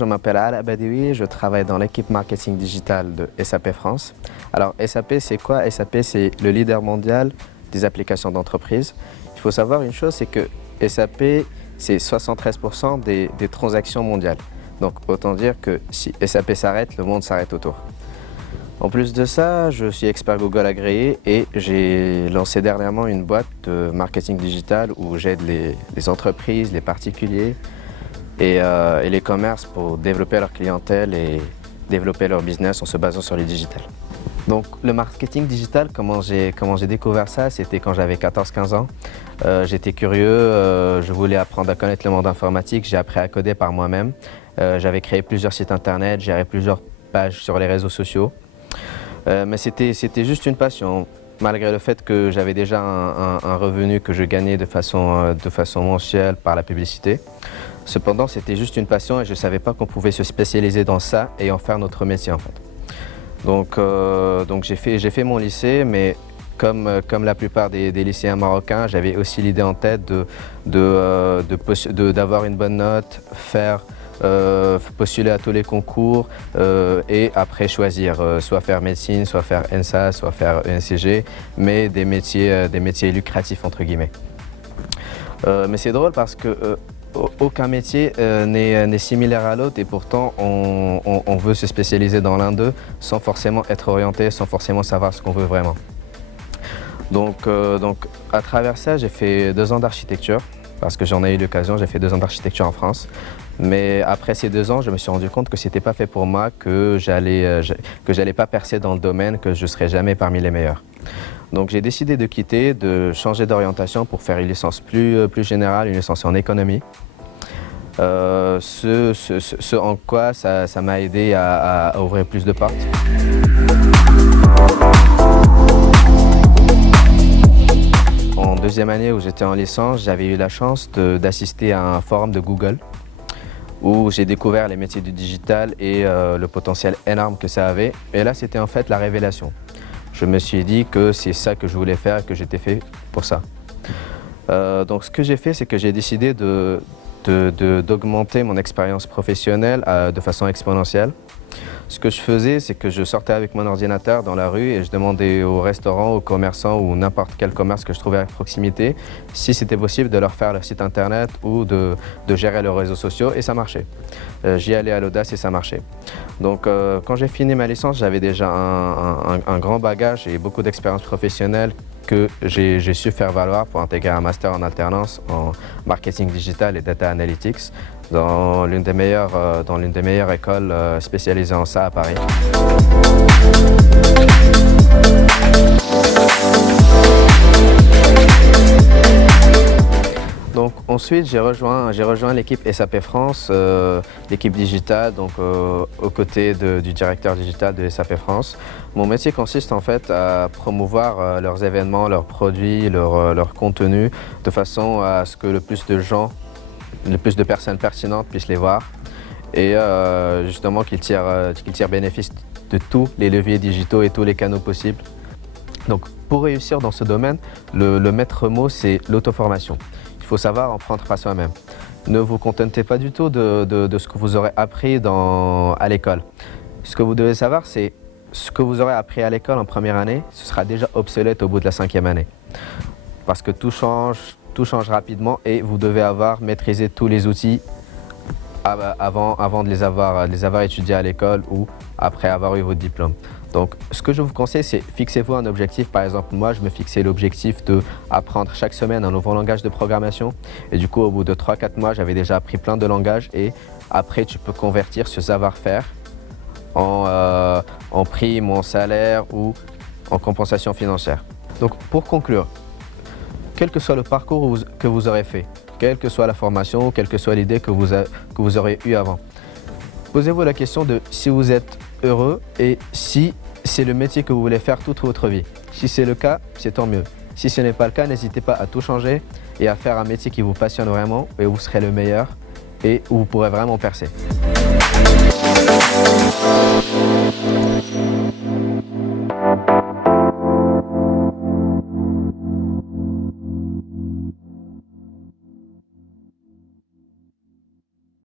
je m'appelle Ala Badawi, je travaille dans l'équipe marketing digital de SAP France. Alors SAP, c'est quoi? SAP, c'est le leader mondial des applications d'entreprise. Il faut savoir une chose, c'est que SAP, c'est 73% des transactions mondiales. Donc autant dire que si SAP s'arrête, le monde s'arrête autour. En plus de ça, je suis expert Google agréé et j'ai lancé dernièrement une boîte de marketing digital où j'aide les entreprises, les particuliers et les commerces pour développer leur clientèle et développer leur business en se basant sur le digital. Donc le marketing digital, comment j'ai découvert ça, c'était quand j'avais 14-15 ans. J'étais curieux, je voulais apprendre à connaître le monde informatique, j'ai appris à coder par moi-même. J'avais créé plusieurs sites internet, géré plusieurs pages sur les réseaux sociaux. Mais c'était juste une passion, malgré le fait que j'avais déjà un revenu que je gagnais de façon mensuelle par la publicité. Cependant, c'était juste une passion et je ne savais pas qu'on pouvait se spécialiser dans ça et en faire notre métier en fait. Donc j'ai fait mon lycée, mais comme la plupart des lycéens marocains, j'avais aussi l'idée en tête d'avoir une bonne note, postuler à tous les concours et après choisir, soit faire médecine, soit faire ENSA, soit faire ENCG, mais des métiers lucratifs entre guillemets. Mais c'est drôle parce que aucun métier n'est similaire à l'autre et pourtant on veut se spécialiser dans l'un d'eux sans forcément être orienté, sans forcément savoir ce qu'on veut vraiment. Donc à travers ça, j'ai fait 2 ans d'architecture parce que j'en ai eu l'occasion, j'ai fait 2 ans d'architecture en France. Mais après ces 2 ans, je me suis rendu compte que ce n'était pas fait pour moi, que j'allais pas percer dans le domaine, que je ne serais jamais parmi les meilleurs. Donc j'ai décidé de quitter, de changer d'orientation pour faire une licence plus générale, une licence en économie. Ce en quoi ça m'a aidé à ouvrir plus de portes. En 2e année où j'étais en licence, j'avais eu la chance d'assister à un forum de Google où j'ai découvert les métiers du digital et le potentiel énorme que ça avait. Et là, c'était en fait la révélation. Je me suis dit que c'est ça que je voulais faire et que j'étais fait pour ça. Donc ce que j'ai fait, c'est que j'ai décidé d'augmenter mon expérience professionnelle de façon exponentielle. Ce que je faisais, c'est que je sortais avec mon ordinateur dans la rue et je demandais aux restaurants, aux commerçants ou n'importe quel commerce que je trouvais à proximité si c'était possible de leur faire leur site internet ou de gérer leurs réseaux sociaux et ça marchait. J'y allais à l'audace et ça marchait. Donc quand j'ai fini ma licence, j'avais déjà un grand bagage et beaucoup d'expérience professionnelle que j'ai su faire valoir pour intégrer un master en alternance en marketing digital et data analytics dans l'une des meilleures écoles spécialisées en ça à Paris. Donc ensuite j'ai rejoint l'équipe SAP France, l'équipe digitale, donc aux côtés du directeur digital de SAP France. Mon métier consiste en fait à promouvoir leurs événements, leurs produits, leur contenu, de façon à ce que le plus de personnes pertinentes puissent les voir et justement qu'ils tirent bénéfice de tous les leviers digitaux et tous les canaux possibles. Donc pour réussir dans ce domaine, le maître mot c'est l'auto-formation. Il faut savoir en prendre par soi-même. Ne vous contentez pas du tout de ce que vous aurez appris à l'école. Ce que vous devez savoir, c'est ce que vous aurez appris à l'école en première année, ce sera déjà obsolète au bout de la 5e année. Parce que tout change rapidement et vous devez avoir maîtrisé tous les outils avant de les avoir étudiés à l'école ou après avoir eu votre diplôme. Donc ce que je vous conseille, c'est fixez-vous un objectif. Par exemple, moi je me fixais l'objectif d'apprendre chaque semaine un nouveau langage de programmation et du coup au bout de 3-4 mois, j'avais déjà appris plein de langages et après tu peux convertir ce savoir-faire en prime, en salaire ou en compensation financière. Donc pour conclure, quel que soit le parcours que vous aurez fait, quelle que soit la formation, quelle que soit l'idée que vous aurez eue avant, posez-vous la question de si vous êtes heureux et si c'est le métier que vous voulez faire toute votre vie. Si c'est le cas, c'est tant mieux. Si ce n'est pas le cas, n'hésitez pas à tout changer et à faire un métier qui vous passionne vraiment et où vous serez le meilleur et où vous pourrez vraiment percer.